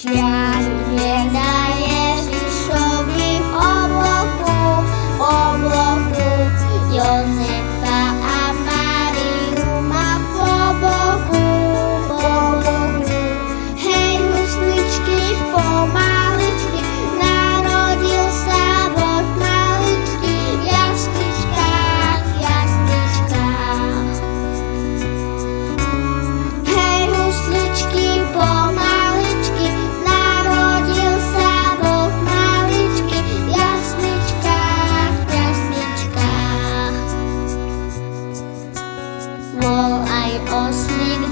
Žiaruje na Ježišovi v obloku, Jozefa a Máriu má po boku. Hej, husličky, pomaličky, narodil sa Boh maličký, v jasličkách, v jasličkách. Hej, husličky, pomaličky, narodil sa Boh maličký, v jasličkách, v jasličkách. Bol aj oslík